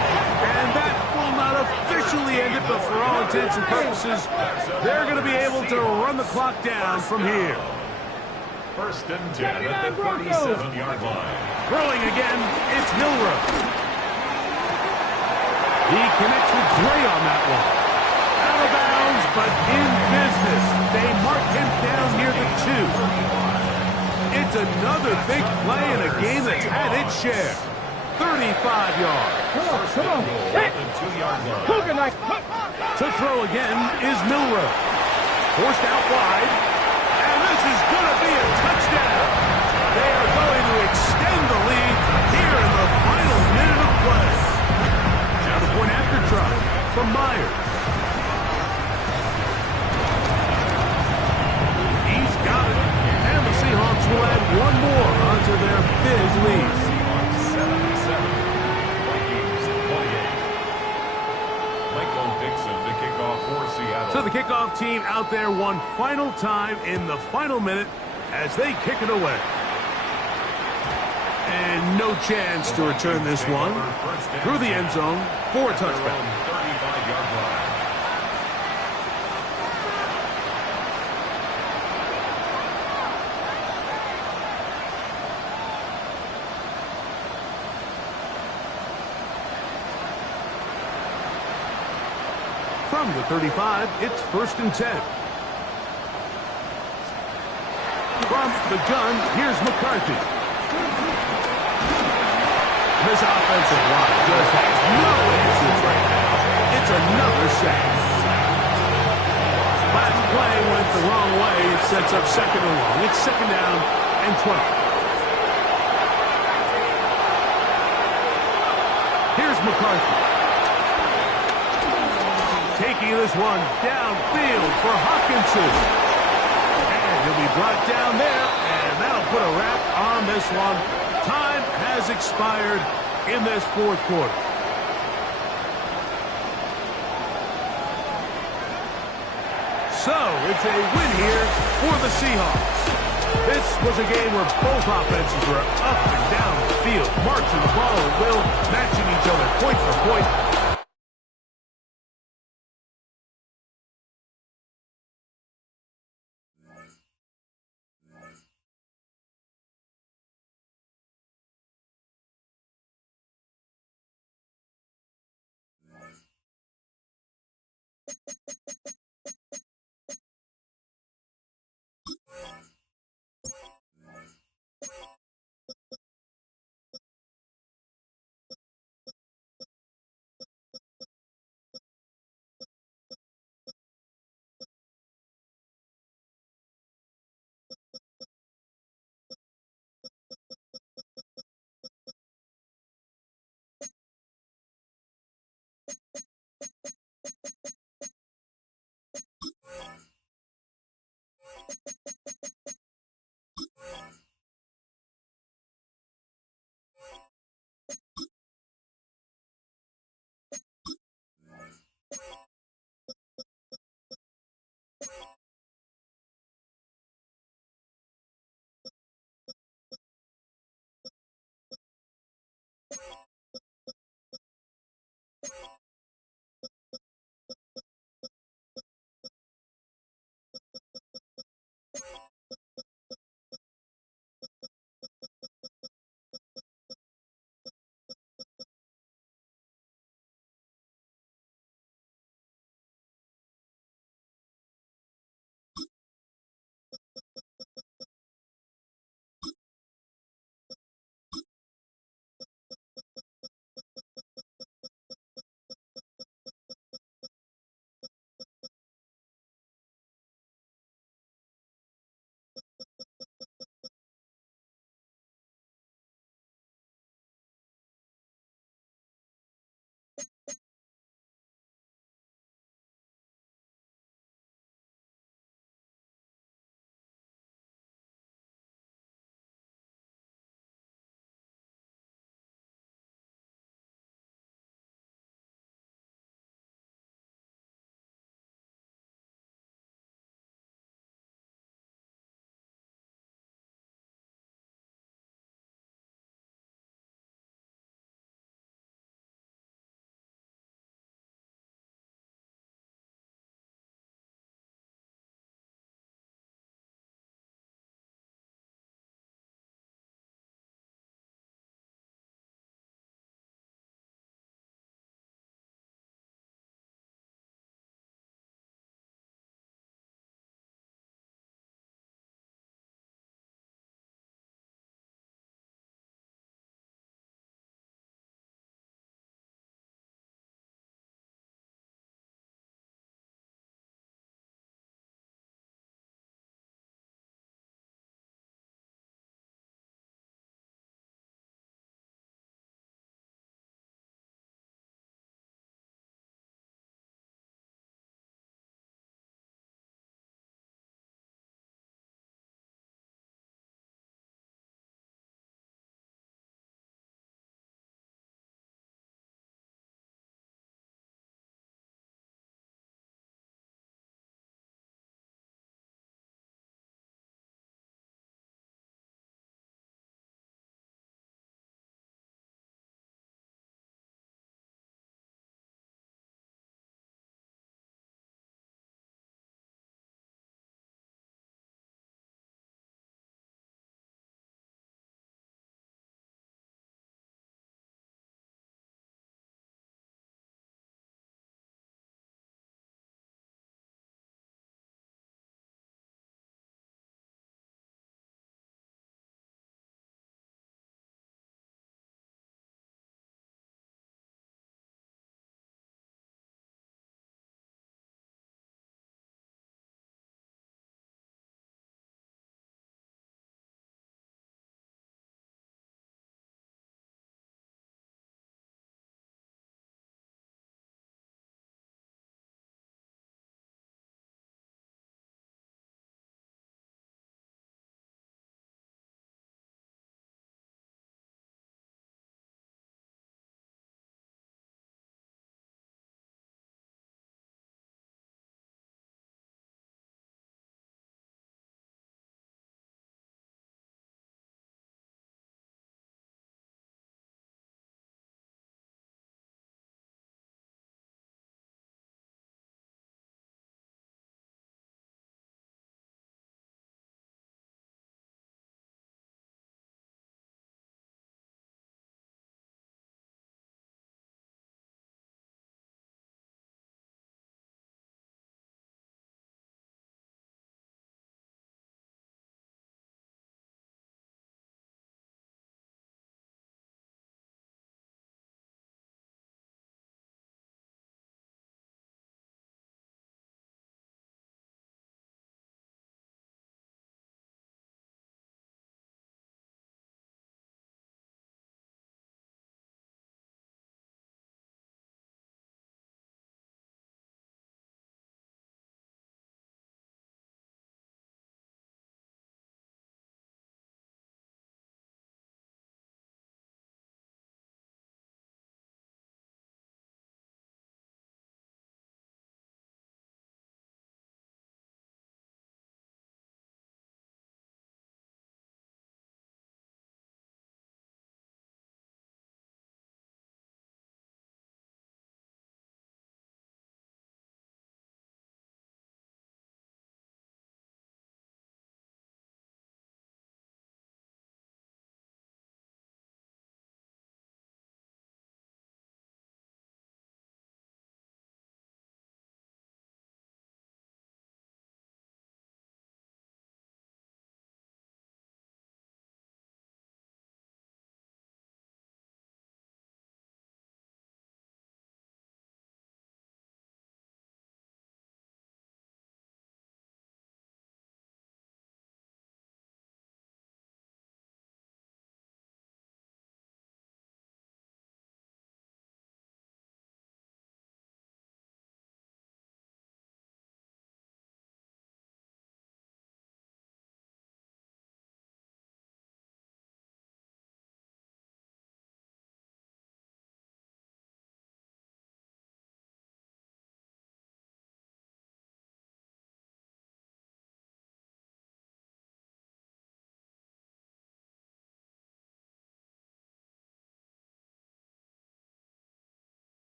And that will not officially end it, but for all intents and purposes, they're going to be able to run the clock down from here. First and 10 at the 37-yard line. Throwing again, it's Milroe. He connects with Gray on that one. Out of bounds, but in business. They mark him down near the 2. It's another big play in a game that's had its share. 35 yards. Come on. At the 2-yard line. To throw again is Milroe. Forced out wide. And this is going to be a touchdown. They are going to extend the lead here in the final minute of play. Now the point after try from Myers. He's got it. And the Seahawks will add one more onto their big lead. Seahawks 77, Vikings 28. Michael Dixon to kick off for Seattle. So the kickoff team out there one final time in the final minute as they kick it away. And no chance to return this one through the end zone for a touchdown. 35-yard line. From the 35, it's first and 10. From the gun, here's McCarthy. This offensive line just has no answers right now. It's another sack. Last play went the wrong way. It sets up second and long. It's second down and 20. Here's McCarthy. Taking this one downfield for Hawkinson. And he'll be brought down there, and that'll put a wrap on this one. Time has expired in this fourth quarter. So, it's a win here for the Seahawks. This was a game where both offenses were up and down the field, marching the ball at will, matching each other point for point.